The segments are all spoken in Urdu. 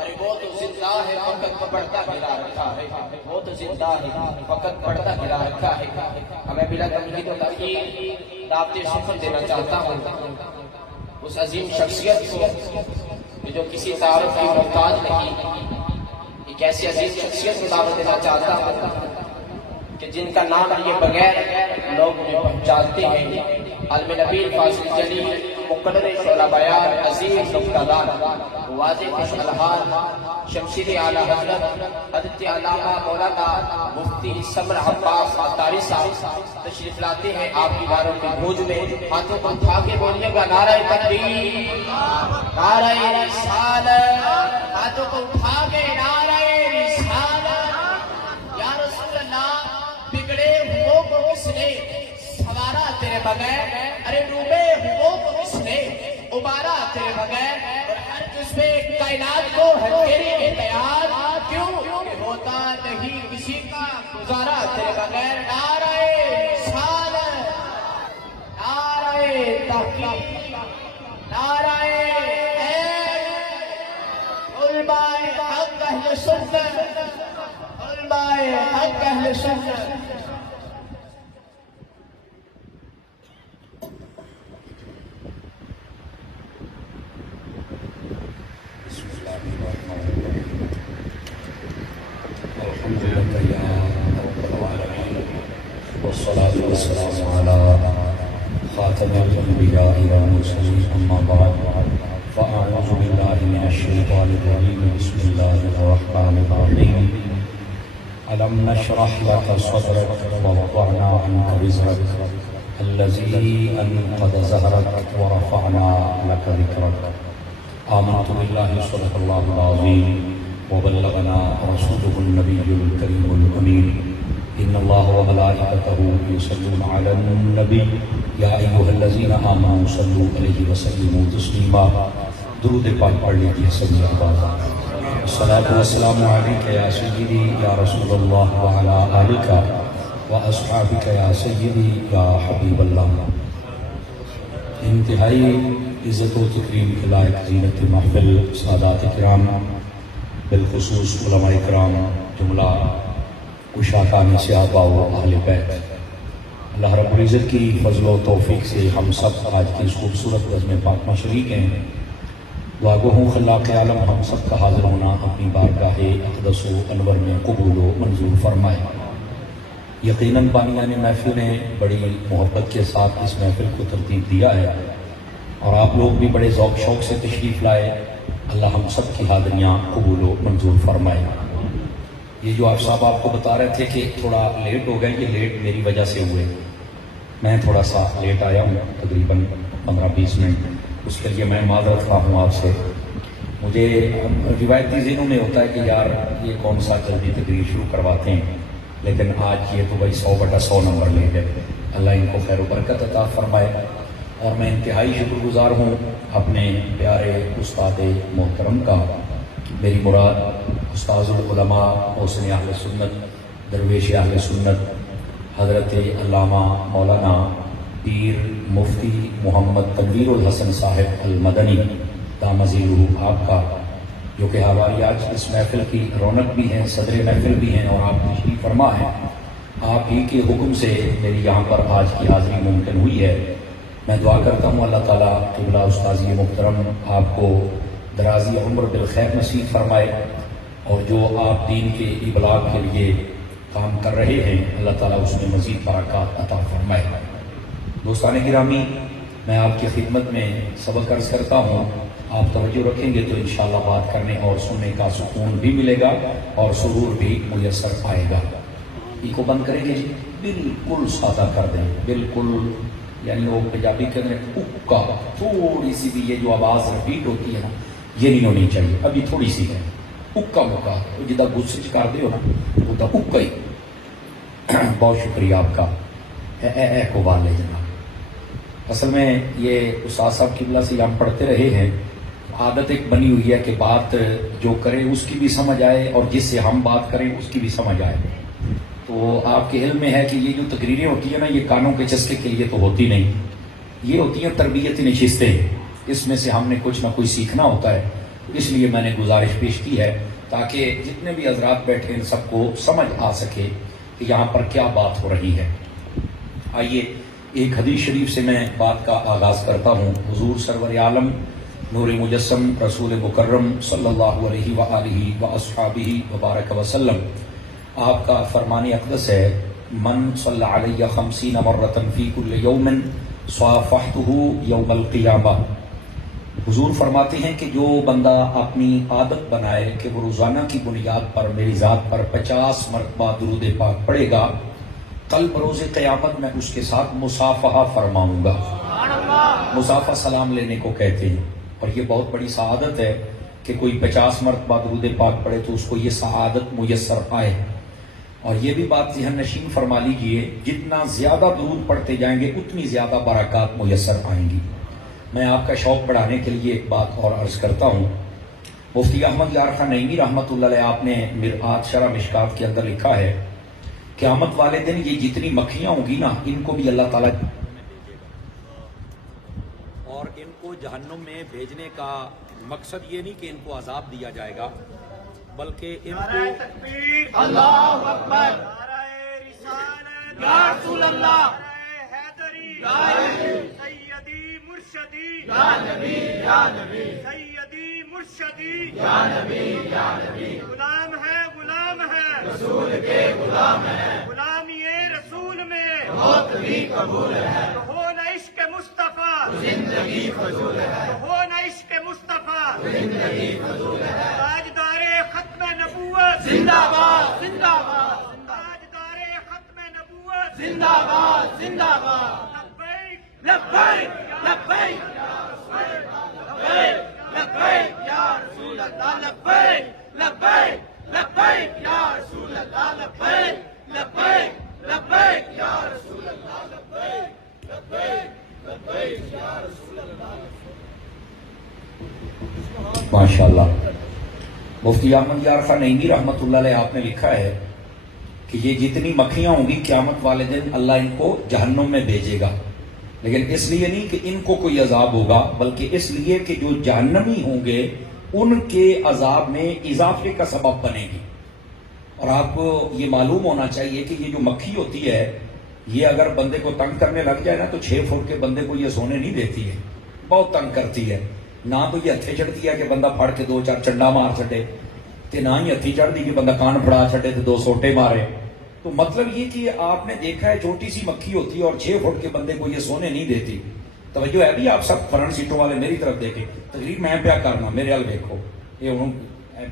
ارے وہ تو زندہ ہے فقط پڑھتا گرا رکھا ہے، وہ تو زندہ ہے فقط پڑھتا گرا رکھا ہے۔ ہمیں بلا تمہید و تاخیر دعوت شکر دینا چاہتا ہوں اس عظیم شخصیت کو کہ جو کسی تعارف کی محتاج نہیں، ایک ایسی عظیم شخصیت کو دعوت دینا چاہتا ہوں کہ جن کا نام لیے بغیر لوگ مجھے پہچانتے ہیں۔ عالم نبی فاضل جلیل مقرر شعلہ بیان عظیم نکتہ دار واضح خوش الحال شمشیر اعلیٰ حضرت حضرت علامہ مولانا مفتی سمر عباس عطاری صاحب تشریف لاتے ہیں آپ کی باروں کی گونج میں۔ ہاتھوں کو اٹھا کے بولیے گا نعرہ تکبیر، نعرہ رسالت، ہاتھوں کو اٹھا کے نعرہ رسالت۔ یا رسول اللہ بگڑے ہو کو کس نے سوارا تیرے بغیر، ارے ڈوبے ہو کو کس نے ابارا تیرے بغیر، اور ہر جزو کائنات کو ہے تیری احتیاط، کیوں کہ ہوتا نہیں کسی کا گزارا تیرے بغیر۔ نعرہ رسالت، نعرہ تحقیق، نعرہ علماء حق اہل سنت، علماء حق اہل سنت۔ والصلاة والسلام على خاتم الأنبياء والمرسلين أما بعد فأعوذ بالله من الشيطان الرجيم بسم الله الرحمن الرحيم ألم نشرح لك صدرك ووضعنا عنك وزرك الذي أنقض ظهرك ورفعنا لك ذكرك آمنت بالله صدق الله العظيم وبلغنا رسوله النبي الكريم الأمين إن الله وملائكته يصلون على النبي يا أيها الذين آمنوا صلوا عليه وسلموا تسليما۔ درود پاک پڑھ لیجیے سبھی احباب۔ الصلاة والسلام عليك يا سيدي يا رسول الله وعلى آلك وأصحابك يا سيدي يا حبيب الله۔ انتہائی عزت و تکریم کے لائق زینت محفل سادات کرام، بالخصوص علماء کرام، جملہ کشاکان صحابہ و اہل بیت، اللہ رب العزت کی فضل و توفیق سے ہم سب آج کی اس خوبصورت بزم پاک میں شریک ہیں۔ دعا گو ہوں خلاق عالم ہم سب کا حاضر ہونا اپنی بارگاہ اقدس و انور میں قبول و منظور فرمائے۔ یقیناً بانیان محفل نے بڑی محبت کے ساتھ اس محفل کو ترتیب دیا ہے اور آپ لوگ بھی بڑے ذوق شوق سے تشریف لائے۔ اللہ ہم سب کی حاضریاں قبول و منظور فرمائے۔ یہ جو آپ صاحب آپ کو بتا رہے تھے کہ تھوڑا لیٹ ہو گئے، یہ لیٹ میری وجہ سے ہوئے، میں تھوڑا سا لیٹ آیا ہوں تقریباً 15-20 منٹ، اس کے لیے میں معذرت خواہ ہوں آپ سے۔ مجھے روایتی ذہنوں میں ہوتا ہے کہ یار یہ کون سا جلدی تقریر شروع کرواتے ہیں، لیکن آج یہ تو بھائی 100/100 نمبر لے گئے۔ اللہ ان کو خیر و برکت عطا فرمائے، اور میں انتہائی شکر گزار ہوں اپنے پیارے استاد محترم کا۔ میری مراد استاذ العلماء حسن اہل سنت درویش اہل سنت حضرت علامہ مولانا پیر مفتی محمد تنویر الحسن صاحب المدنی دامزی روح آپ کا، جو کہ ہماری آج اس محفل کی رونق بھی ہیں، صدر محفل بھی ہیں، اور آپ تشریف فرما ہیں۔ آپ ہی کے حکم سے میری یہاں پر آج کی حاضری ممکن ہوئی ہے۔ میں دعا کرتا ہوں اللہ تعالیٰ قبلہ استاذی محترم آپ کو درازی عمر بالخیر نصیب فرمائے، اور جو آپ دین کے ابلاغ کے لیے کام کر رہے ہیں اللہ تعالیٰ اس میں مزید برکات عطا فرمائے۔ دوستان گرامی، میں آپ کی خدمت میں سبق عرض کرتا ہوں، آپ توجہ رکھیں گے تو انشاءاللہ بات کرنے اور سننے کا سکون بھی ملے گا اور سرور بھی میسر آئے گا۔ ای کو بند کریں گے جی، بالکل سادہ کر دیں، بالکل، یعنی وہ پنجابی کہتے ہیں اکا، تھوڑی سی بھی یہ جو آواز ریپیٹ ہوتی ہے نا یہ نہیں ہونی چاہیے، ابھی تھوڑی سی ہے، اکا مکا جدہ غصے کر دے ہو نا وہ تو اکا ہی۔ بہت شکریہ آپ کا، اے کو والے جناب۔ اصل میں یہ استاد صاحب کی وجہ سے ہم پڑھتے رہے ہیں، عادت ایک بنی ہوئی ہے کہ بات جو کرے اس کی بھی سمجھ آئے اور جس سے ہم بات کریں اس کی بھی سمجھ آئے۔ تو آپ کے علم میں ہے کہ یہ جو تقریریں ہوتی ہیں نا یہ کانوں کے چسکے کے لیے تو ہوتی نہیں، یہ ہوتی ہیں تربیتی نشستیں، اس میں سے ہم نے کچھ نہ کچھ سیکھنا ہوتا ہے۔ اس لیے میں نے گزارش پیش کی ہے تاکہ جتنے بھی حضرات بیٹھے ان سب کو سمجھ آ سکے کہ یہاں پر کیا بات ہو رہی ہے۔ آئیے ایک حدیث شریف سے میں بات کا آغاز کرتا ہوں۔ حضور سرور عالم نور مجسم رسول مکرم صلی اللہ علیہ وآلہ واصحابہ وبارک وسلم، آپ کا فرمان اقدس ہے، من صلی علیہ 50 مرۃ فی کل یوم صافحتہ یوم القیامہ۔ حضور فرماتے ہیں کہ جو بندہ اپنی عادت بنائے کہ وہ روزانہ کی بنیاد پر میری ذات پر 50 مرتبہ درود پاک پڑھے گا، کل بروز قیامت میں اس کے ساتھ مصافحہ فرماؤں گا۔ مصافحہ سلام لینے کو کہتے ہیں، اور یہ بہت بڑی سعادت ہے کہ کوئی 50 مرتبہ درود پاک پڑھے تو اس کو یہ سعادت میسر آئے۔ اور یہ بھی بات ذہن نشین فرما لیجئے، جتنا زیادہ درود پڑھتے جائیں گے اتنی زیادہ برکات میسر آئیں گی۔ میں آپ کا شوق بڑھانے کے لیے ایک بات اور عرض کرتا ہوں۔ مفتی احمد یار خان نعیمی رحمۃ اللہ علیہ، آپ نے مرآت شرح مشکات کے اندر لکھا ہے، قیامت والے دن یہ جتنی مکھیاں ہوں گی نا، ان کو بھی اللہ تعالیٰ اور ان کو جہنم میں بھیجنے کا مقصد یہ نہیں کہ ان کو عذاب دیا جائے گا، بلکہ ان کو اللہ اکبر، یا رسول اللہ، سیدی مرشدی، یا نبی یا نبی، سیدی مرشدی، یا نبی یا نبی، غلام ہے رسول کے غلام ہے، غلامی رسول میں موت بھی قبول ہے، ہو نہ عشق مصطفیٰ زندگی فضول ہے، ہو نہ عشق مصطفیٰ زندگی فضول ہے، تاجدار ختم نبوت زندہ باد زندہ باد، تاجدار ختم نبوت زندہ باد زندہ باد، لبیک لبیک لبیک یا رسول اللہ، لبیک لبیک لبیک یا رسول اللہ، لبیک لبیک لبیک یا رسول اللہ، لبیک لبیک لبیک یا رسول اللہ۔ ماشاءاللہ۔ مفتی احمد یار خان نعیمی رحمۃ اللہ علیہ، آپ نے لکھا ہے کہ یہ جتنی مکھیاں ہوں گی قیامت والے دن اللہ ان کو جہنم میں بھیجے گا، لیکن اس لیے نہیں کہ ان کو کوئی عذاب ہوگا، بلکہ اس لیے کہ جو جہنمی ہوں گے ان کے عذاب میں اضافے کا سبب بنے گی۔ اور آپ کو یہ معلوم ہونا چاہیے کہ یہ جو مکھی ہوتی ہے، یہ اگر بندے کو تنگ کرنے لگ جائے نا تو 6 فٹ کے بندے کو یہ سونے نہیں دیتی ہے، بہت تنگ کرتی ہے۔ نہ تو یہ ہتھے چڑھتی ہے کہ بندہ پھڑ کے 2-4 چنڈا مار چھڑے، تے نہ ہی ہتھی چڑھتی کہ بندہ کان پھڑا چھڑے تو 2 سوٹے مارے۔ تو مطلب یہ کہ آپ نے دیکھا ہے چھوٹی سی مکھی ہوتی ہے اور 6 فٹ کے بندے کو یہ سونے نہیں دیتی۔ توجہ ہے بھی، آپ سب فرنٹ سیٹوں والے میری طرف دیکھیں، تقریر میں پیا کرنا میرے حال دیکھو، یہ ہوں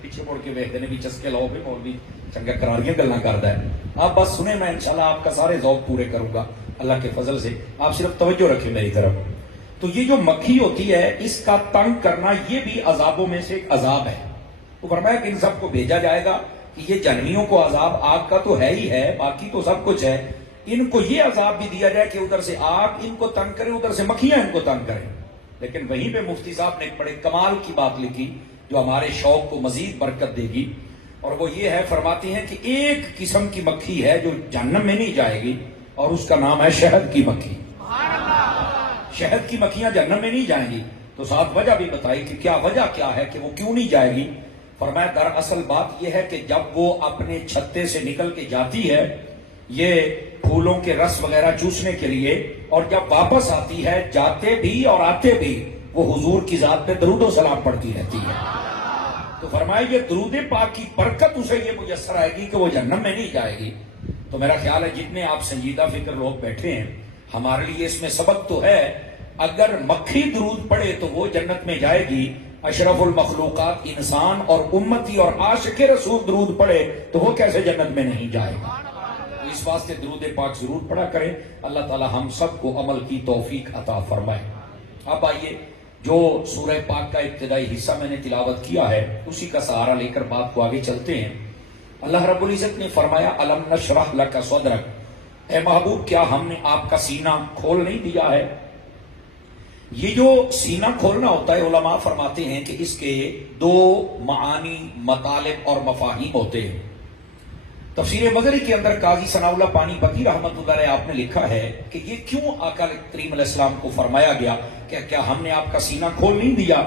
پیچھے مڑ کے ویکھتے نے بھی چسکے لاؤ بھی مولوی چنگا کراریاں گلاں کردا ہے۔ آپ بس سنیں، میں انشاءاللہ آپ کا سارے ذوق پورے کروں گا اللہ کے فضل سے، آپ صرف توجہ رکھیں میری طرف۔ تو یہ جو مکھی ہوتی ہے اس کا تنگ کرنا یہ بھی عذابوں میں سے ایک عذاب ہے۔ تو فرمایا کہ ان سب کو بھیجا جائے گا کہ یہ جہنمیوں کو عذاب آگ کا تو ہے ہی ہے، باقی تو سب کچھ ہے، ان کو یہ عذاب بھی دیا جائے کہ ادھر سے آگ ان کو تنگ کرے، ادھر سے مکھیاں ان کو تنگ کریں۔ لیکن وہیں پہ مفتی صاحب نے ایک بڑے کمال کی بات لکھی جو ہمارے شوق کو مزید برکت دے گی، اور وہ یہ ہے، فرماتے ہیں کہ ایک قسم کی مکھی ہے جو جہنم میں نہیں جائے گی، اور اس کا نام ہے شہد کی مکھی۔ شہد کی مکھیاں جہنم میں نہیں جائیں گی۔ تو ساتھ وجہ بھی بتائی کہ کیا وجہ کیا ہے کہ وہ کیوں نہیں جائے گی۔ فرمایا دراصل بات یہ ہے کہ جب وہ اپنے چھتے سے نکل کے جاتی ہے یہ پھولوں کے رس وغیرہ چوسنے کے لیے، اور جب واپس آتی ہے جاتے بھی اور آتے بھی وہ حضور کی ذات پہ درود و سلام پڑھتی رہتی ہے۔ تو فرمایا یہ درود پاک کی برکت اسے یہ میسر آئے گی کہ وہ جہنم میں نہیں جائے گی۔ تو میرا خیال ہے جتنے آپ سنجیدہ فکر لوگ بیٹھے ہیں، ہمارے لیے اس میں سبق تو ہے، اگر مکھی درود پڑھے تو وہ جنت میں جائے گی، اشرف المخلوقات انسان اور امتی اور عاشق رسول درود پڑھے تو وہ کیسے جنت میں نہیں جائے گا۔ اس واسطے درود پاک ضرور پڑھا کریں، اللہ تعالی ہم سب کو عمل کی توفیق عطا فرمائے۔ اب آئیے، جو سورہ پاک کا ابتدائی حصہ میں نے تلاوت کیا ہے اسی کا سہارا لے کر بات کو آگے چلتے ہیں۔ اللہ رب العزت نے فرمایا الم نشرح لک صدرک، اے محبوب کیا ہم نے آپ کا سینہ کھول نہیں دیا ہے۔ یہ جو سینہ کھولنا ہوتا ہے علماء فرماتے ہیں کہ اس کے 2 معانی، مطالب اور مفاہیم ہوتے ہیں۔ تفسیر مغری کے اندر قاضی ثناء اللہ پانی پتی رحمۃ اللہ علیہ آپ نے لکھا ہے کہ یہ کیوں آقا کریم علیہ السلام کو فرمایا گیا کہ کیا ہم نے آپ کا سینہ کھول نہیں دیا۔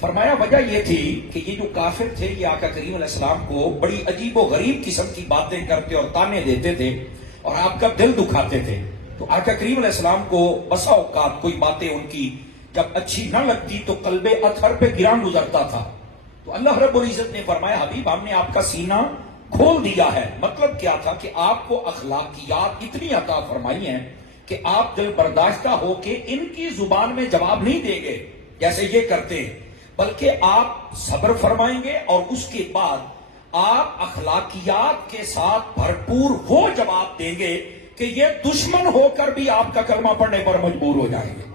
فرمایا وجہ یہ تھی کہ یہ جو کافر تھے یہ آقا کریم علیہ السلام کو بڑی عجیب و غریب قسم کی باتیں کرتے اور تانے دیتے تھے اور آپ کا دل دکھاتے تھے. تو آقا کریم علیہ السلام کو بسا اوقات کوئی باتیں ان کی جب اچھی نہ لگتی تو قلب اطہر پہ گران گزرتا تھا. تو اللہ رب العزت نے فرمایا حبیب ہم نے آپ کا سینہ کھول دیا ہے. مطلب کیا تھا کہ آپ کو اخلاقیات اتنی عطا فرمائی ہیں کہ آپ دل برداشتہ ہو کے ان کی زبان میں جواب نہیں دیں گے جیسے یہ کرتے ہیں، بلکہ آپ صبر فرمائیں گے اور اس کے بعد آپ اخلاقیات کے ساتھ بھرپور وہ جواب دیں گے کہ یہ دشمن ہو کر بھی آپ کا کلمہ پڑھنے پر مجبور ہو جائیں گے.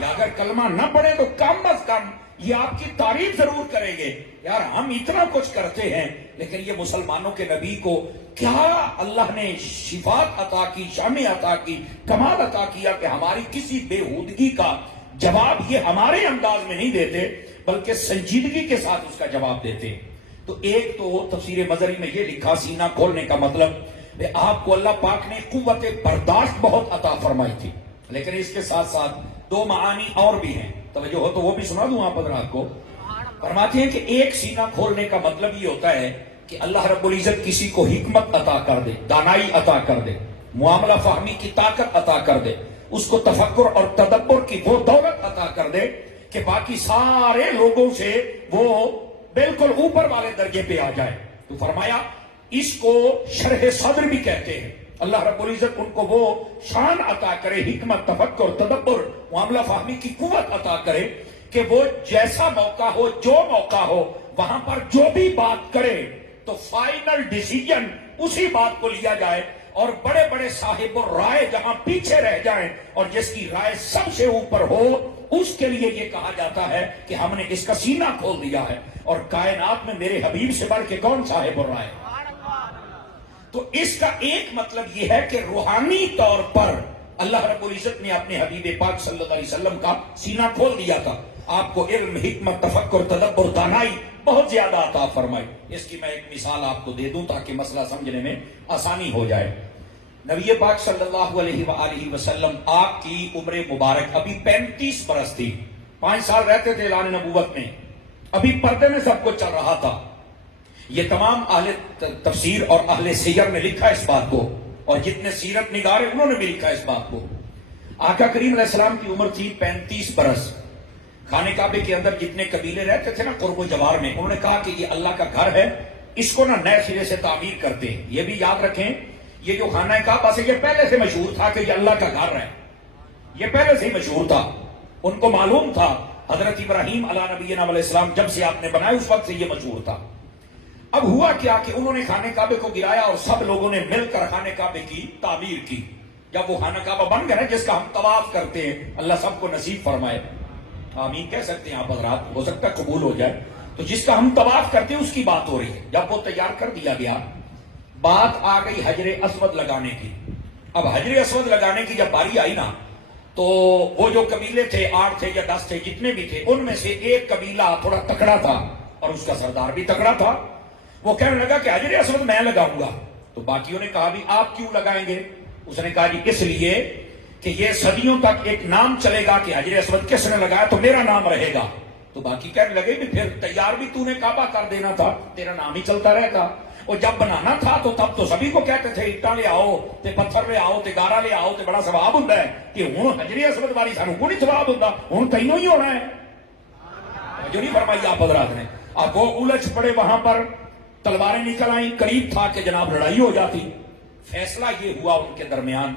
یا اگر کلمہ نہ پڑھے تو کم از کم یہ آپ کی تعریف ضرور کریں گے، یار ہم اتنا کچھ کرتے ہیں لیکن یہ مسلمانوں کے نبی کو کیا اللہ نے شفاعت عطا کی، شامع عطا کی، کمال عطا کیا کہ ہماری کسی بےہودگی کا جواب یہ ہمارے انداز میں نہیں دیتے بلکہ سنجیدگی کے ساتھ اس کا جواب دیتے. تو ایک تو تفسیر مظہری میں یہ لکھا سینہ کھولنے کا مطلب کہ آپ کو اللہ پاک نے قوت برداشت بہت عطا فرمائی تھی، لیکن اس کے ساتھ ساتھ دو معانی اور بھی ہیں، توجہ ہو تو وہ بھی سنا دوں آپ حضرات کو. فرماتے ہیں کہ ایک سینہ کھولنے کا مطلب یہ ہوتا ہے کہ اللہ رب العزت کسی کو حکمت عطا کر دے، دانائی عطا کر دے، معاملہ فہمی کی طاقت عطا کر دے، اس کو تفکر اور تدبر کی وہ دولت عطا کر دے کہ باقی سارے لوگوں سے وہ بالکل اوپر والے درجے پہ آ جائے. تو فرمایا اس کو شرح صدر بھی کہتے ہیں. اللہ رب العزت ان کو وہ شان عطا کرے، حکمت، تفکر، تدبر، معاملہ فہمی کی قوت عطا کرے کہ وہ جیسا موقع ہو، جو موقع ہو، وہاں پر جو بھی بات کرے تو فائنل ڈیسیجن اسی بات کو لیا جائے اور بڑے بڑے صاحب رائے جہاں پیچھے رہ جائیں اور جس کی رائے سب سے اوپر ہو اس کے لیے یہ کہا جاتا ہے کہ ہم نے اس کا سینہ کھول دیا ہے. اور کائنات میں میرے حبیب سے بڑھ کے کون صاحب رائے؟ تو اس کا ایک مطلب یہ ہے کہ روحانی طور پر اللہ رب العزت نے اپنے حبیب پاک صلی اللہ علیہ وسلم کا سینہ کھول دیا تھا. آپ کو علم، حکمت، تفکر، تدبر، دانائی بہت زیادہ عطا فرمائی. اس کی میں ایک مثال آپ کو دے دوں تاکہ مسئلہ سمجھنے میں آسانی ہو جائے. نبی پاک صلی اللہ علیہ وآلہ وسلم آپ کی عمر مبارک ابھی 35 برس تھی. 5 سال رہتے تھے اعلان نبوت میں، ابھی پردے میں سب کچھ چل رہا تھا. یہ تمام اہل تفسیر اور اہل سیر نے لکھا اس بات کو، اور جتنے سیرت نگار ہیں انہوں نے بھی لکھا اس بات کو. آقا کریم علیہ السلام کی عمر تھی 35 برس. خانہ کعبے کے اندر جتنے قبیلے رہتے تھے نا قرب و جوار میں، انہوں نے کہا کہ یہ اللہ کا گھر ہے، اس کو نا نئے سرے سے تعمیر کرتے ہیں. یہ بھی یاد رکھیں یہ جو خانہ کعبہ سے یہ پہلے سے مشہور تھا کہ یہ اللہ کا گھر ہے، یہ پہلے سے ہی مشہور تھا. ان کو معلوم تھا حضرت ابراہیم علیہ نبینا علیہ السلام جب سے آپ نے بنایا اس وقت سے یہ مشہور تھا. اب ہوا کیا کہ انہوں نے خانہ کعبے کو گرایا اور سب لوگوں نے مل کر خانہ کعبے کی تعمیر کی. جب وہ خانہ کعبہ بن گیا جس کا ہم طواف کرتے ہیں، اللہ سب کو نصیب فرمائے، آمین کہہ سکتے ہیں آپ حضرات، ہو سکتا ہے قبول ہو جائے. تو جس کا ہم طواف کرتے ہیں اس کی بات ہو رہی ہے. جب وہ تیار کر دیا گیا، بات آ گئی حجر اسود لگانے کی. اب حجر اسود لگانے کی جب باری آئی نا تو وہ جو قبیلے تھے 8 تھے یا 10 تھے جتنے بھی تھے، ان میں سے ایک قبیلہ تھوڑا تکڑا تھا اور اس کا سردار بھی تکڑا تھا. وہ کہنے لگا کہ حجر اسود میں لگاؤں گا. تو باقیوں نے کہا بھی آپ کیوں لگائیں گے؟ اس نے کہا جی اس لیے کہ یہ صدیوں تک ایک نام چلے گا کہ حجر اسود کس نے لگایا تو میرا نام رہے گا. تو باقی کہنے لگے بھی پھر تیار بھی تو نے کعبہ کر دینا تھا، تیرا نام ہی چلتا رہتا. اور جب بنانا تھا تو تب تو سبھی کو کہتے تھے اٹا لے آؤ تے پتھر لے آؤ تے گارا لے آؤ تے بڑا ثواب ہوتا ہے کہ ہوں حجر اسود والی سانو کو نہیں ثواب ہوتا، ہوں تینوں ہی ہونا ہے. جو نہیں فرمائی آپ حضرات نے. اب وہ الجھ پڑے وہاں پر، تلواریں نکل آئیں، قریب تھا کہ جناب لڑائی ہو جاتی. فیصلہ یہ ہوا ان کے درمیان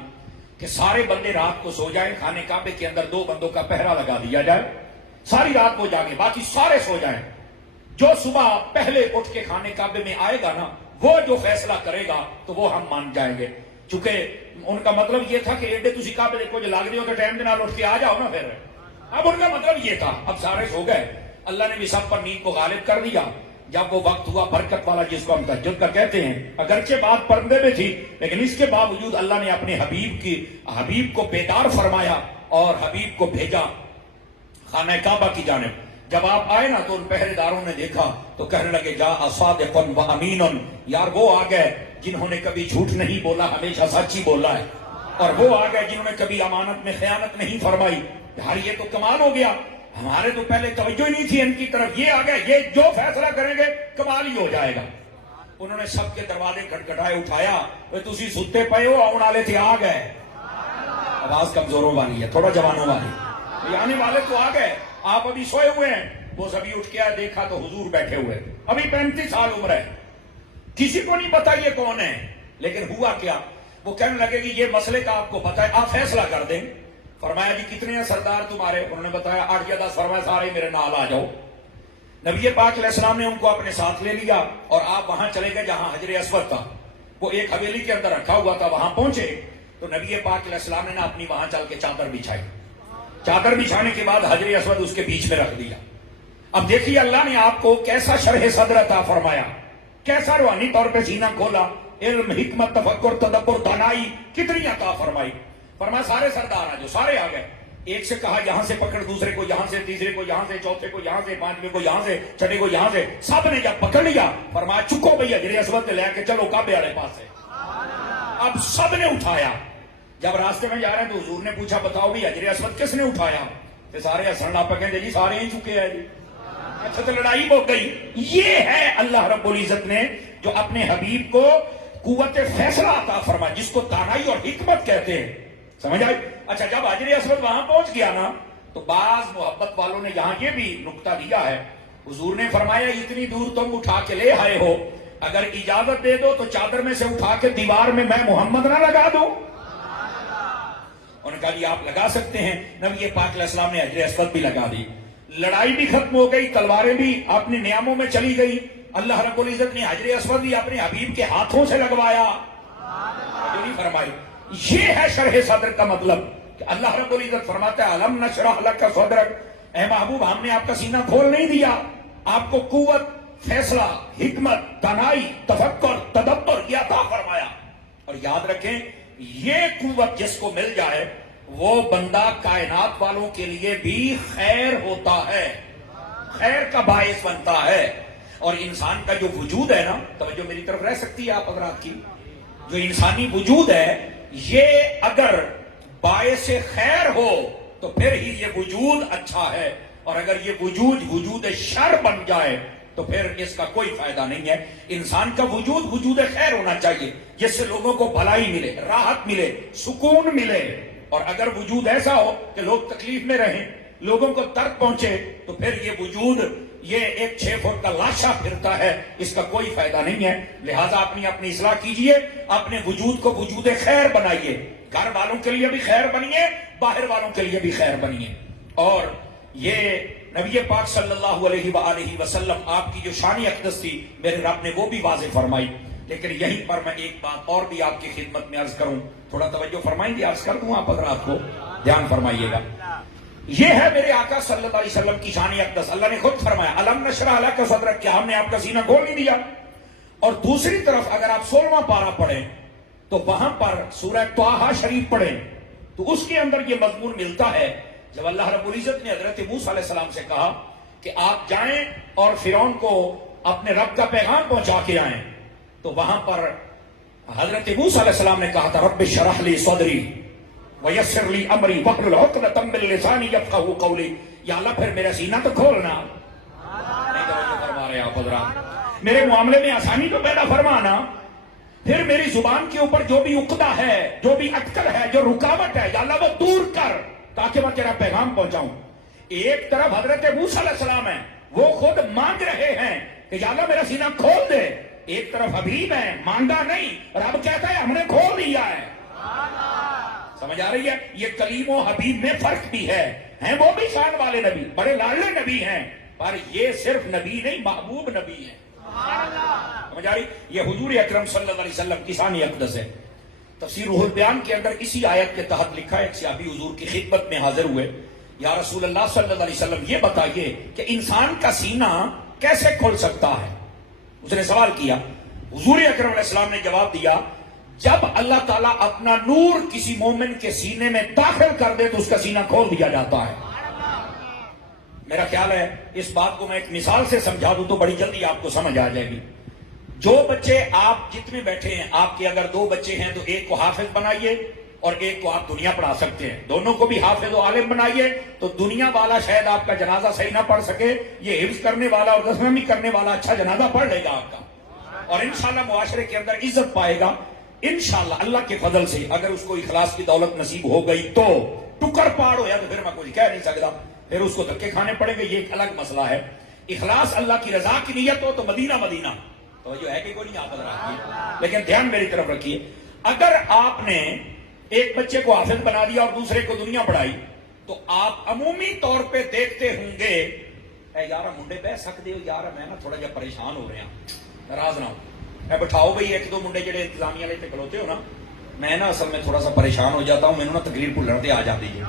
کہ سارے بندے رات کو سو جائیں، خانہ کعبے کے اندر 2 بندوں کا پہرا لگا دیا جائے، ساری رات وہ جاگے، باقی سارے سو جائیں. جو صبح پہلے اٹھ کے خانہ کعبے میں آئے گا نا وہ جو فیصلہ کرے گا تو وہ ہم مان جائیں گے. چونکہ ان کا مطلب یہ تھا کہ ایڈے تسی کعبے کو جو لاگ رہے ہو تو ٹائم کے نال اٹھ کے آ جاؤ نا. پھر اب ان کا مطلب یہ تھا. اب سارے سو گئے، اللہ نے بھی سب پر نیند کو غالب کر دیا. جب وہ وقت ہوا برکت والا جس کو ہم تہجد کا کہتے ہیں، اگرچہ بات پردے میں تھی لیکن اس کے باوجود اللہ نے اپنے حبیب کو بیدار فرمایا اور حبیب کو بھیجا خانہ کعبہ کی جانب. جب آپ آئے نا تو ان پہرے داروں نے دیکھا تو کہنے لگے جا صادق و امین، یار وہ آ گئے جنہوں نے کبھی جھوٹ نہیں بولا، ہمیشہ سچ ہی بولا ہے، اور وہ آ گئے جنہوں نے کبھی امانت میں خیانت نہیں فرمائی. یار یہ تو کمال ہو گیا. ہمارے تو پہلے توجہ ہی نہیں تھی ان کی طرف، یہ آ گئے، یہ جو فیصلہ کریں گے کمال ہی ہو جائے گا۔ انہوں نے سب کے دروازے کھٹکھٹائے، اٹھایا، تسی ستے پئے ہو، آن والے تھے، آ گئے۔ آواز کمزوروں والی ہے، تھوڑا جوانوں والی، آنے والے تو آ گئے، آپ ابھی سوئے ہوئے ہیں۔ وہ سبھی اٹھ کے آئے، دیکھا تو حضور بیٹھے ہوئے، ابھی 35 سال عمر ہے، کسی کو نہیں پتا یہ کون ہے۔ لیکن ہوا کیا، وہ کہنے لگے کہ یہ مسئلے کا آپ کو پتا ہے، آپ فیصلہ کر دیں۔ فرمایا جی کتنے ہیں سردار تمہارے؟ انہوں نے بتایا 8 یا 10۔ فرمایا سارے میرے نال آ جاؤ۔ نبی پاک علیہ السلام نے ان کو اپنے ساتھ لے لیا اور آپ وہاں چلے گئے جہاں حجر اسود تھا، وہ ایک حویلی کے اندر رکھا ہوا تھا۔ وہاں پہنچے تو نبی پاک علیہ السلام نے اپنی وہاں چل کے چادر بچھائی، چادر بچھانے کے بعد حجر اسود اس کے بیچ میں رکھ دیا۔ اب دیکھیے اللہ نے آپ کو کیسا شرح صدر عطا فرمایا، کیسا روحانی طور پہ سینہ کھولا، علم، حکمت، تفکر، تدبر، دانائی کتنی عطا فرمائی۔ فرمایا سارے سردار آ جو، سارے آ گئے۔ ایک سے کہا یہاں سے پکڑ، دوسرے کو یہاں سے، تیسرے کو یہاں سے، چوتھے کو یہاں سے، پانچویں کو یہاں سے، چھٹے کو یہاں سے، سب نے جب پکڑ لیا فرمایا چکو بھئی حجر اسود لے کے چلو کعبے والے پاس ہے۔ اب سب نے اٹھایا۔ جب راستے میں جا رہے ہیں تو حضور نے پوچھا بتاؤ بھی حجر اسود کس نے اٹھایا؟ تو سارے ہنسن لگ پے، جی سارے ہی چکے ہیں جی۔ اچھا تو لڑائی ہو گئی۔ یہ ہے اللہ رب العزت نے جو اپنے حبیب کو قوت فیصلہ عطا فرما، جس کو دانائی اور حکمت کہتے ہیں، سمجھ آئی؟ اچھا جب حجر اسود وہاں پہنچ گیا نا تو بعض محبت والوں نے یہاں یہ بھی نقطہ دیا ہے، حضور نے فرمایا اتنی دور تم اٹھا کے لے آئے ہو، اگر اجازت دے دو تو چادر میں سے اٹھا کے دیوار میں محمد نہ لگا دو؟ انہوں نے کہا جی آپ لگا سکتے ہیں۔ نبی پاک علیہ السلام نے حجر اسود بھی لگا دی، لڑائی بھی ختم ہو گئی، تلواریں بھی اپنے نیاموں میں چلی گئی۔ اللہ رب العزت نے حجر اسود بھی اپنے حبیب کے ہاتھوں سے لگوایا، جو نہیں فرمائی۔ یہ ہے شرح صدر کا مطلب کہ اللہ رب العزت فرماتا ہے الم نشرح لک صدرک، اے محبوب ہم نے آپ کا سینہ کھول نہیں دیا، آپ کو قوت، فیصلہ، حکمت، دانائی، تفکر، تدبر یہ عطا فرمایا۔ اور یاد رکھیں یہ قوت جس کو مل جائے وہ بندہ کائنات والوں کے لیے بھی خیر ہوتا ہے، خیر کا باعث بنتا ہے۔ اور انسان کا جو وجود ہے نا، توجہ میری طرف رہ سکتی ہے آپ حضرات کی، جو انسانی وجود ہے یہ اگر باعث خیر ہو تو پھر ہی یہ وجود اچھا ہے، اور اگر یہ وجود شر بن جائے تو پھر اس کا کوئی فائدہ نہیں ہے۔ انسان کا وجود خیر ہونا چاہیے جس سے لوگوں کو بھلائی ملے، راحت ملے، سکون ملے۔ اور اگر وجود ایسا ہو کہ لوگ تکلیف میں رہیں، لوگوں کو درد پہنچے، تو پھر یہ وجود یہ ایک 6 فٹ کا لاشا پھرتا ہے، اس کا کوئی فائدہ نہیں ہے۔ لہٰذا اپنی اصلاح کیجئے، اپنے وجود کو وجود خیر بنائیے، گھر والوں کے لیے بھی خیر بنیے، باہر والوں کے لیے بھی خیر بنیے۔ اور یہ نبی پاک صلی اللہ علیہ وآلہ وسلم آپ کی جو شان اقدس تھی میرے رب نے وہ بھی واضح فرمائی۔ لیکن یہیں پر میں ایک بات اور بھی آپ کی خدمت میں عرض کروں، تھوڑا توجہ فرمائیں گے، عرض کر دوں آپ حضرات کو، دھیان فرمائیے گا۔ یہ ہے میرے آقا صلی اللہ علیہ وسلم کی شان اقدس۔ اللہ نے خود فرمایا الم نشرح لک صدرک، کیا ہم نے آپ کا سینہ کھول نہیں دیا؟ اور دوسری طرف اگر آپ 16واں پارہ پڑھیں تو وہاں پر سورہ طٰہٰ شریف پڑھیں تو اس کے اندر یہ مضمون ملتا ہے، جب اللہ رب العزت نے حضرت موسیٰ علیہ السلام سے کہا کہ آپ جائیں اور فرعون کو اپنے رب کا پیغام پہنچا کے آئیں، تو وہاں پر حضرت موسیٰ علیہ السلام نے کہا تھا رب اشرح لی صدری ویسر لی امری واحلل عقدۃ من لسانی یفقہوا قولی، یا اللہ پھر میرا سینہ تو کھولنا۔ نہیں توجہ فرما رہے آپ حضرات، میرے معاملے میں آسانی تو پیدا فرمانا، پھر میری زبان کے اوپر جو بھی عقدہ ہے، جو بھی اٹکل ہے، جو رکاوٹ ہے، یا اللہ وہ دور کر تاکہ میں تیرا پیغام پہنچاؤں۔ ایک طرف حضرت موسیٰ علیہ السلام ہیں، وہ خود مانگ رہے ہیں کہ یا اللہ میرا سینہ کھول دے، ایک طرف حبیب ہے، مانگا نہیں، رب کہتا ہے ہم نے کھول دیا ہے۔ سمجھ آ رہی ہے؟ یہ کلیم و حبیب میں فرق بھی ہے، ہیں وہ بھی شان والے نبی، بڑے لاڈلے نبی ہیں، پر یہ صرف نبی نہیں محبوب نبی ہیں۔ سمجھ آ رہی؟ یہ حضور اکرم صلی اللہ علیہ وسلم کی شان اقدس ہے۔ تفسیر روح البیان کے اندر اسی آیت کے تحت لکھا ہے، ایک صحابی حضور کی خدمت میں حاضر ہوئے، یا رسول اللہ صلی اللہ علیہ وسلم یہ بتائیے کہ انسان کا سینہ کیسے کھل سکتا ہے؟ اس نے سوال کیا، حضور اکرم علیہ السلام نے جواب دیا جب اللہ تعالیٰ اپنا نور کسی مومن کے سینے میں داخل کر دے تو اس کا سینہ کھول دیا جاتا ہے۔ میرا خیال ہے اس بات کو میں ایک مثال سے سمجھا دوں تو بڑی جلدی آپ کو سمجھ آ جائے گی۔ جو بچے آپ جتنے بیٹھے ہیں، آپ کے اگر 2 بچے ہیں تو ایک کو حافظ بنائیے اور ایک کو آپ دنیا پڑھا سکتے ہیں. دونوں کو بھی حافظ و عالم بنائیے تو دنیا والا شاید آپ کا جنازہ صحیح نہ پڑھ سکے, یہ حفظ کرنے والا اور دسویں کرنے والا اچھا جنازہ پڑھ لے گا آپ کا, اور انشاءاللہ معاشرے کے اندر عزت پائے گا انشاءاللہ اللہ کے فضل سے. اگر اس کو اخلاص کی دولت نصیب ہو گئی تو ٹکر پاڑ ہو یا تو پھر میں کچھ کہہ نہیں سکتا, پھر اس کو دھکے کھانے پڑیں گے, یہ ایک الگ مسئلہ ہے. اخلاص اللہ کی رضا کی نیت ہو تو مدینہ مدینہ تو جو ہے کہ کوئی نہیں آپ رہا. لیکن دھیان میری طرف رکھیے, اگر آپ نے ایک بچے کو حافظ بنا دیا اور دوسرے کو دنیا پڑھائی تو آپ عمومی طور پہ دیکھتے ہوں گے اے یار منڈے بہ سکتے ہو یار, میں نا تھوڑا جا پریشان ہو رہا, ناراض نہ ہو, بٹھاؤ بھائی ایک دو منڈے جڑے انتظامیہ والے کھلوتے ہو نا, میں نا اصل میں تھوڑا سا پریشان ہو جاتا ہوں, میں نے نا تقریر بھولنے تے آ جاتی ہے.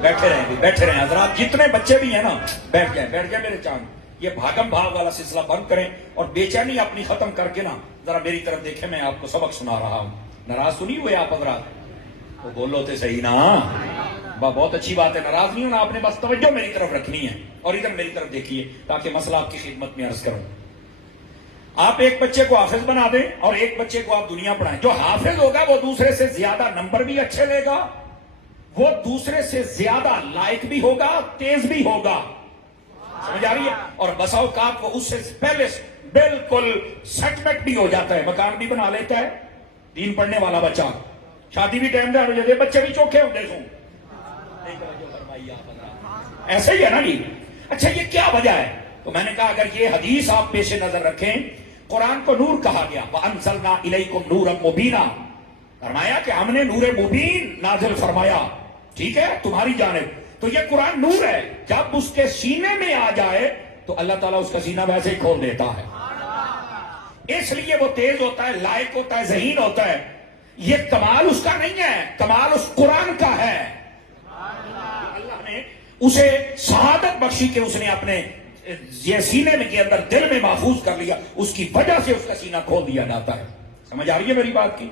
بیٹھے رہیں حضرات, جتنے بچے بھی ہیں نا بیٹھ جائیں میرے چاند. یہ بھاگم بھاگ والا سلسلہ بند کریں اور بے چینی اپنی ختم کر کے نا ذرا میری طرف دیکھیں, میں آپ کو سبق سنا رہا ہوں. ناراض تو نہیں ہوئے آپ حضرات؟ تو بولو تے صحیح نا, بہت اچھی بات ہے, ناراض نہیں ہونا آپ نے, بس توجہ میری طرف رکھنی ہے اور ادھر میری طرف دیکھیے تاکہ مسئلہ آپ کی خدمت میں عرض کروں. آپ ایک بچے کو حافظ بنا دیں اور ایک بچے کو آپ دنیا پڑھائیں. جو حافظ ہوگا وہ دوسرے سے زیادہ نمبر بھی اچھے لے گا, وہ دوسرے سے زیادہ لائق بھی ہوگا, تیز بھی ہوگا, سمجھ آ رہی ہے؟ اور بسا اوقات کو اس سے پہلے بالکل سیٹلمنٹ بھی ہو جاتا ہے, مکان بھی بنا لیتا ہے. دین پڑھنے والا بچہ شادی بھی ٹائم دے ہو جاتے, بچے بھی چوکھے ہوتے سوں. ایسے ہی ہے نا جی. اچھا یہ کیا وجہ ہے؟ تو میں نے کہا اگر یہ حدیث آپ پیش نظر رکھیں, قرآن کو نور کہا گیا, وَأَنزَلْنَا إِلَيْكُمْ نُورًا مُبِينًا, فرمایا کہ ہم نے نور مبین نازل فرمایا, ٹھیک ہے, تمہاری جانب. تو یہ قرآن نور ہے, جب اس کے سینے میں آ جائے تو اللہ تعالیٰ اس کا سینہ ویسے ہی کھول دیتا ہے. اس لیے وہ تیز ہوتا ہے, لائق ہوتا ہے, ذہین ہوتا ہے. یہ کمال اس کا نہیں ہے, کمال اس قرآن کا ہے. اللہ نے اسے شہادت بخشی کہ اس نے اپنے یہ سینے میں کے اندر دل میں محفوظ کر لیا, اس کی وجہ سے اس کا سینہ کھول دیا جاتا ہے. سمجھ آ رہی ہے میری بات کی؟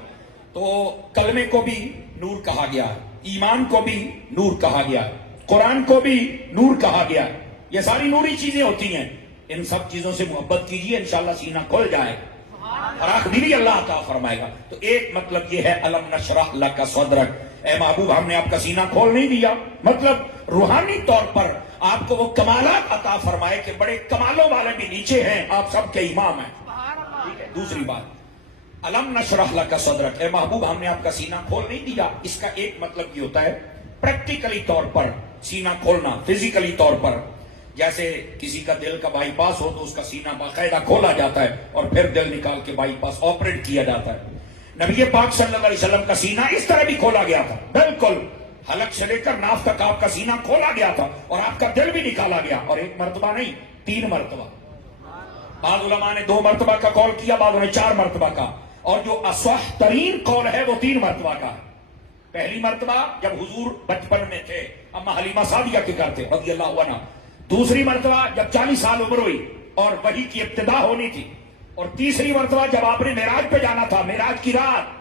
تو کلمے کو بھی نور کہا گیا, ایمان کو بھی نور کہا گیا, قرآن کو بھی نور کہا گیا. یہ ساری نوری چیزیں ہوتی ہیں. ان سب چیزوں سے محبت کیجیے, انشاءاللہ سینہ کھل جائے اور آخری اللہ عطا فرمائے گا. تو ایک مطلب یہ ہے الم نشرح لک صدرک, اے محبوب ہم نے آپ کا سینہ کھول نہیں دیا, مطلب روحانی طور پر آپ کو وہ کمالات عطا فرمائے کہ بڑے کمالوں والے بھی نیچے ہیں, آپ سب کے امام ہیں. ٹھیک ہے, دوسری بات الم نشرح لک صدرک, اے محبوب ہم نے آپ کا سینہ کھول نہیں دیا. اس کا ایک مطلب یہ ہوتا ہے پریکٹیکلی طور پر سینہ کھولنا, فزیکلی طور پر. جیسے کسی کا دل کا بائی پاس ہو تو اس کا سینہ باقاعدہ کھولا جاتا ہے اور پھر دل نکال کے بائی پاس آپریٹ کیا جاتا ہے. نبی پاک صلی اللہ علیہ وسلم کا سینہ اس طرح بھی کھولا گیا تھا, بالکل حلق سے لے کر ناف تک آپ کا سینہ کھولا گیا تھا اور آپ کا دل بھی نکالا گیا, اور ایک مرتبہ نہیں 3 مرتبہ. بعض علماء نے 2 مرتبہ کا قول کیا, بعضوں نے 4 مرتبہ کا, اور جو اصح ترین قول ہے وہ 3 مرتبہ کا ہے. پہلی مرتبہ جب حضور بچپن میں تھے, اما حلیمہ سعدیہ کے گھر تھے رضی اللہ عنہ. دوسری مرتبہ جب 40 سال عمر ہوئی اور وحی کی ابتدا ہونی تھی. اور تیسری مرتبہ جب آپ نے معراج پہ جانا تھا, معراج کی رات,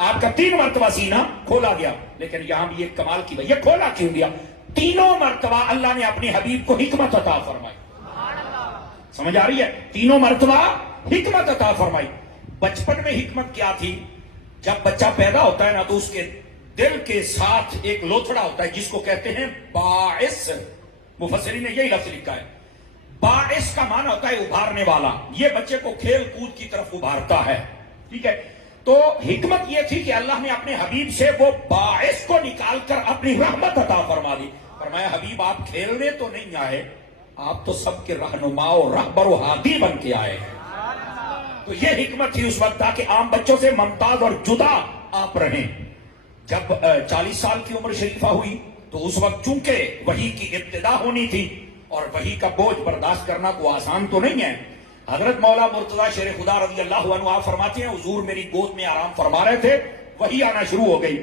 آپ کا 3 مرتبہ سینہ کھولا گیا. لیکن یہاں بھی ایک کمال کی یہ کھولا کیوں گیا؟ تینوں مرتبہ اللہ نے اپنے حبیب کو حکمت عطا فرمائی. سمجھ آ رہی ہے؟ تینوں مرتبہ حکمت عطا فرمائی. بچپن میں حکمت کیا تھی؟ جب بچہ پیدا ہوتا ہے نا تو اس کے دل کے ساتھ ایک لوتھڑا ہوتا ہے جس کو کہتے ہیں باعث. مفسرین نے یہی لفظ لکھا ہے. باعث کا معنی ہوتا ہے ابھارنے والا. یہ بچے کو کھیل کود کی طرف ابھارتا ہے. ٹھیک ہے, تو حکمت یہ تھی کہ اللہ نے اپنے حبیب سے وہ باعث کو نکال کر اپنی رحمت عطا فرما دی. فرمایا حبیب آپ کھیلنے تو نہیں آئے, آپ تو سب کے رہنما و رہبر و ہادی بن کے آئے. تو یہ حکمت تھی اس وقت تاکہ عام بچوں سے ممتاز اور جدا آپ رہیں. جب 40 سال کی عمر شریفہ ہوئی تو اس وقت چونکہ وحی کی ابتدا ہونی تھی اور وحی کا بوجھ برداشت کرنا کو آسان تو نہیں ہے. حضرت مولا مرتضی شیر خدا رضی اللہ عنہ آپ فرماتے ہیں حضور میری گود میں آرام فرما رہے تھے, وحی آنا شروع ہو گئی.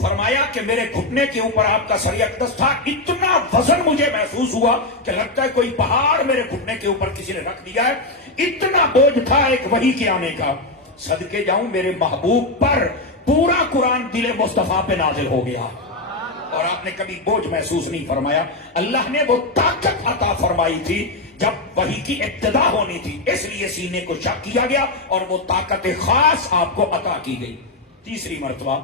فرمایا کہ میرے گھٹنے کے اوپر آپ کا سر اقدس تھا, اتنا وزن مجھے محسوس ہوا کہ لگتا ہے کوئی پہاڑ میرے گھٹنے کے اوپر کسی نے رکھ دیا ہے. اتنا بوجھ تھا ایک وحی کے آنے کا. صدقے جاؤں میرے محبوب پر پورا قرآن دل مصطفیٰ پہ نازل ہو گیا اور آپ نے کبھی بوجھ محسوس نہیں فرمایا. اللہ نے وہ طاقت عطا فرمائی تھی جب وحی کی ابتدا ہونی تھی, اس لیے سینے کو شق کیا گیا اور وہ طاقت خاص آپ کو عطا کی گئی. تیسری مرتبہ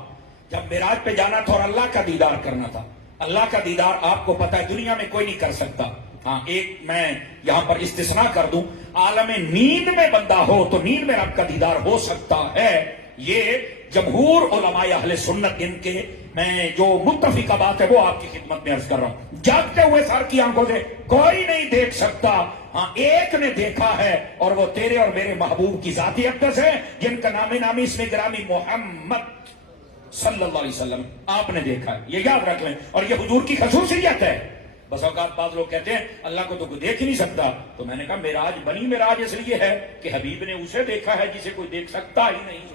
جب معراج پہ جانا تھا اور اللہ کا دیدار کرنا تھا. اللہ کا دیدار آپ کو پتا ہے دنیا میں کوئی نہیں کر سکتا. ہاں ایک میں یہاں پر استثناء کر دوں, عالم نیند میں بندہ ہو تو نیند میں رب کا دیدار ہو سکتا ہے. یہ جمہور علماء اہل سنت ان کے میں جو متفقہ بات ہے وہ آپ کی خدمت میں عرض کر رہا ہوں. جاگتے ہوئے سر کی آنکھوں سے کوئی نہیں دیکھ سکتا. ہاں ایک نے دیکھا ہے اور وہ تیرے اور میرے محبوب کی ذاتی اقدس ہے جن کا نام نامی اسم گرامی محمد صلی اللہ علیہ وسلم آپ نے دیکھا ہے. یہ یاد رکھ لیں, اور یہ حضور کی خصوصیت ہے. بس اوقات بعض لوگ کہتے ہیں اللہ کو تو کوئی دیکھ ہی نہیں سکتا, تو میں نے کہا معراج بنی معراج اس لیے ہے کہ حبیب نے اسے دیکھا ہے جسے کوئی دیکھ سکتا ہی نہیں.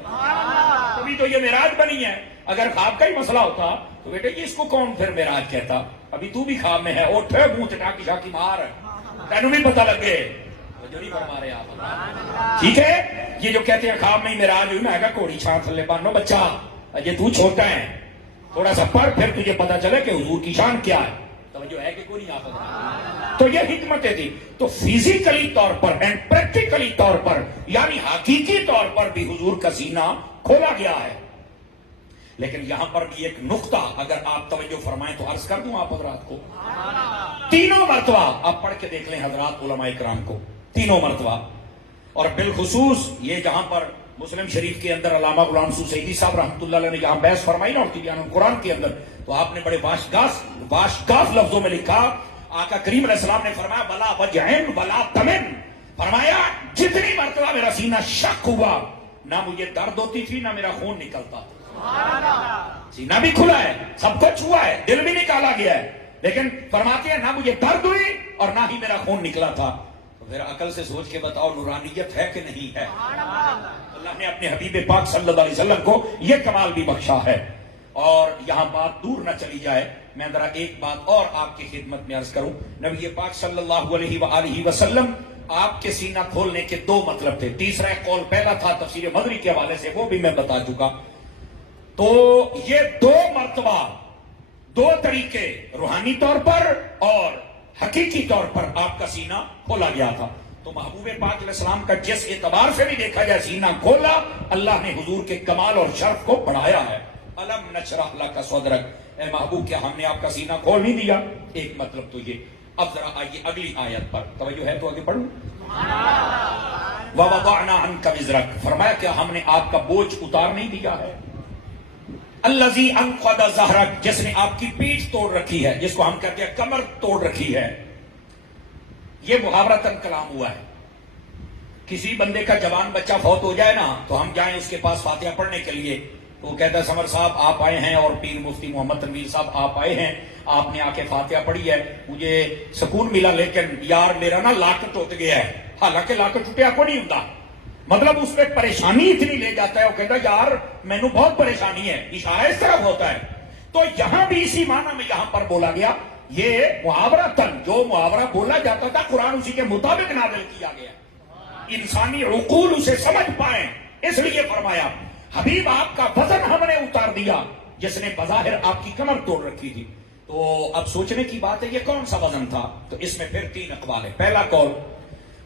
تبھی تو یہ معراج بنی ہے. اگر خواب کا ہی مسئلہ ہوتا تو بیٹے اس کو کون پھر معراج کہتا. ابھی تو بھی خواب میں ہے, اٹھ منہ چٹا کی شاکی مار, تینوں بھی پتہ لگے جو نہیں فرما رہے آپ. ٹھیک ہے, یہ جو کہتے ہیں خواب میں ہی معراج ہوئی, میں کہا کوڑی چھان تھلے بانو بچہ, یہ تو چھوٹا ہے, تھوڑا سا پڑھ پھر تجھے پتا چلے کہ حضور کی شان کیا ہے. توجہ ہے کہ کوئی نہیں آپ. تو یہ حکمتیں تھی. تو فزیکلی طور پر اینڈ پریکٹیکلی طور پر یعنی حقیقی طور پر بھی حضور کا سینہ کھولا گیا ہے. لیکن یہاں پر بھی ایک نقطہ اگر آپ توجہ فرمائیں تو عرض کر دوں آپ حضرات کو. تینوں مرتبہ آپ پڑھ کے دیکھ لیں حضرات علماء کرام کو, تینوں مرتبہ. اور بالخصوص یہ جہاں پر مسلم شریف کے اندر علامہ غلام سعیدی صاحب رحمۃ اللہ علیہ نے یہاں بحث فرمائی نا اور تبیان القرآن کے اندر, تو آپ نے بڑے باشگاف لفظوں میں لکھا, آقا کریم علیہ السلام نے فرمایا بلا وجہن بلا تمن, فرمایا جتنی مرتبہ میرا سینہ شک ہوا نہ مجھے درد ہوتی تھی نہ میرا خون نکلتا تھا. سینہ بھی کھلا ہے, سب کچھ ہوا ہے, دل بھی نکالا گیا ہے, لیکن فرماتے ہیں نہ مجھے درد ہوئی اور نہ ہی میرا خون نکلا تھا. تو پھر عقل سے سوچ کے بتاؤ نورانیت ہے کہ نہیں ہے؟ اللہ نے اپنے حبیب پاک صلی اللہ علیہ وسلم کو یہ کمال بھی بخشا ہے. اور یہاں بات دور نہ چلی جائے, میں ذرا ایک بات اور آپ کی خدمت میں عرض کروں. نبی پاک صلی اللہ علیہ وآلہ وسلم آپ کے سینہ کھولنے کے دو مطلب تھے. تیسرا قول پہلا تھا تفسیر مدری کے حوالے سے, وہ بھی میں بتا چکا. تو یہ دو مرتبہ دو طریقے روحانی طور پر اور حقیقی طور پر آپ کا سینہ کھولا گیا تھا. تو محبوب پاک علیہ السلام کا جس اعتبار سے بھی دیکھا جائے سینہ کھولا, اللہ نے حضور کے کمال اور شرف کو بڑھایا ہے. الم نشرح لک صدرک, اے محبوب کیا ہم نے آپ کا سینہ کھول نہیں دیا؟ ایک مطلب تو یہ. اب ذرا آئیے اگلی آیت پر توجہ ہے تو آگے پڑھوں. وَوَضَعْنَا عَنْكَ وِزْرَكَ, فرمایا کیا ہم نے آپ کا بوجھ اتار نہیں دیا ہے؟ الَّذِي أَنْقَضَ ظَهْرَكَ, جس نے آپ کی پیٹھ توڑ رکھی ہے, جس کو ہم کہتے ہیں کمر توڑ رکھی ہے. یہ محاورتاً کلام ہوا ہے. کسی بندے کا جوان بچہ فوت ہو جائے نا تو ہم جائیں اس کے پاس فاتحہ پڑھنے کے لیے, تو وہ کہتا ہے سمر صاحب آپ آئے ہیں اور پیر مفتی محمد تنویر صاحب آپ آئے ہیں, آپ نے آ کے فاتحہ پڑھی ہے, مجھے سکون ملا, لیکن یار میرا نا لاک ٹوٹ گیا ہے. حالانکہ لاک ٹوٹیا کو نہیں ہوتا, مطلب اس پہ پریشانی اتنی لے جاتا ہے, وہ کہتا ہے یار مینوں بہت پریشانی ہے, اشارہ اس طرح ہوتا ہے. تو یہاں بھی اسی معنی میں یہاں پر بولا گیا. یہ محاورتاً جو محاورہ بولا جاتا تھا قرآن اسی کے مطابق نازل کیا گیا, انسانی عقول اسے سمجھ پائیں, اس لیے فرمایا حبیب آپ کا وزن ہم نے اتار دیا جس نے بظاہر آپ کی کمر توڑ رکھی تھی. تو اب سوچنے کی بات ہے یہ کون سا وزن تھا؟ تو اس میں پھر تین اقوال ہے. پہلا قول,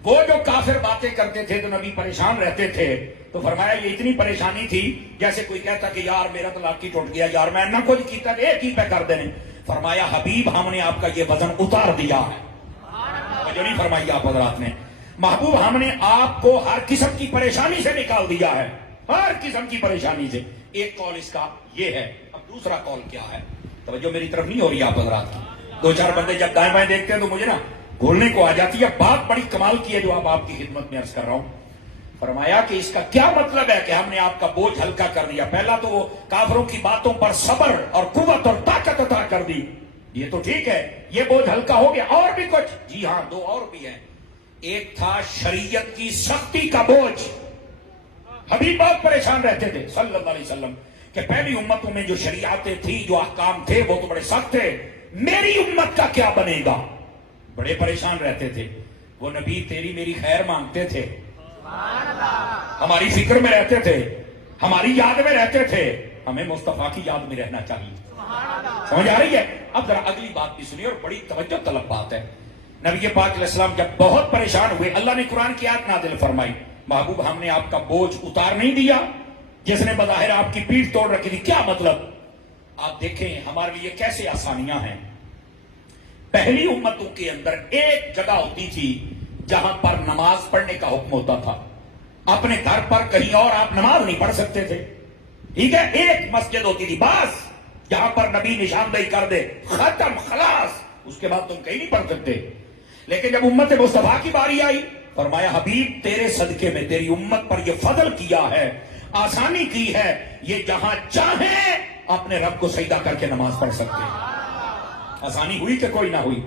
وہ جو کافر باتیں کرتے تھے تو نبی پریشان رہتے تھے, تو فرمایا یہ اتنی پریشانی تھی جیسے کوئی کہتا کہ یار میرا تو لاکی ٹوٹ گیا, یار میں نہ کچھ کیتا ایک ہی پہ کر دینے. فرمایا حبیب ہم نے آپ کا یہ وزن اتار دیا ہے. جو نہیں فرمائی آپ حضرات نے, محبوب ہم نے آپ کو ہر قسم کی پریشانی سے نکال دیا ہے, ہر قسم کی پریشانی سے. ایک قول اس کا یہ ہے. اب دوسرا قول کیا ہے؟ توجہ میری طرف نہیں ہو رہی آپ حضرات کی. دو چار بندے جب دائیں بائیں دیکھتے ہیں تو مجھے نا گھولنے کو آ جاتی ہے. بات بڑی کمال کی ہے جو اب آپ کی خدمت میں عرض کر رہا ہوں. فرمایا کہ اس کا کیا مطلب ہے کہ ہم نے آپ کا بوجھ ہلکا کر دیا؟ پہلا تو وہ کافروں کی باتوں پر صبر اور قوت اور طاقت عطا کر دی, یہ تو ٹھیک ہے, یہ بوجھ ہلکا ہو گیا. اور بھی کچھ, جی ہاں دو اور بھی ہیں. ایک تھا شریعت کی سختی کا بوجھ. حبیب بہت پریشان رہتے تھے صلی اللہ علیہ وسلم کہ پہلی امتوں میں جو شریعتیں تھی, جو احکام تھے وہ تو بڑے سخت تھے, میری امت کا کیا بنے گا؟ بڑے پریشان رہتے تھے. وہ نبی تیری میری خیر مانگتے تھے, ہماری فکر میں رہتے تھے, ہماری یاد میں رہتے تھے. ہمیں مصطفیٰ کی یاد میں رہنا چاہیے. سمجھ آ رہی ہے؟ اب ذرا اگلی بات بھی سنیے اور بڑی توجہ طلب بات ہے. نبی پاک علیہ السلام جب بہت پریشان ہوئے, اللہ نے قرآن کی آیت نازل فرمائی, محبوب ہم نے آپ کا بوجھ اتار نہیں دیا. جس نے بظاہر آپ کی پیٹھ توڑ رکھی تھی. کیا مطلب؟ آپ دیکھیں ہمارے لیے کیسے آسانیاں ہیں. پہلی امتوں کے اندر ایک جگہ ہوتی تھی جہاں پر نماز پڑھنے کا حکم ہوتا تھا. اپنے گھر پر کہیں اور آپ نماز نہیں پڑھ سکتے تھے. ٹھیک ہے, ایک مسجد ہوتی تھی بس, جہاں پر نبی نشاندہی کر دے, ختم, خلاص, اس کے بعد تم کہیں نہیں پڑھ سکتے. لیکن جب امت مصطفیٰ کی باری آئی, فرمایا حبیب تیرے صدقے میں تیری امت پر یہ فضل کیا ہے, آسانی کی ہے, یہ جہاں چاہیں اپنے رب کو سجدہ کر کے نماز پڑھ سکتے ہیں. آسانی ہوئی کہ کوئی نہ ہوئی؟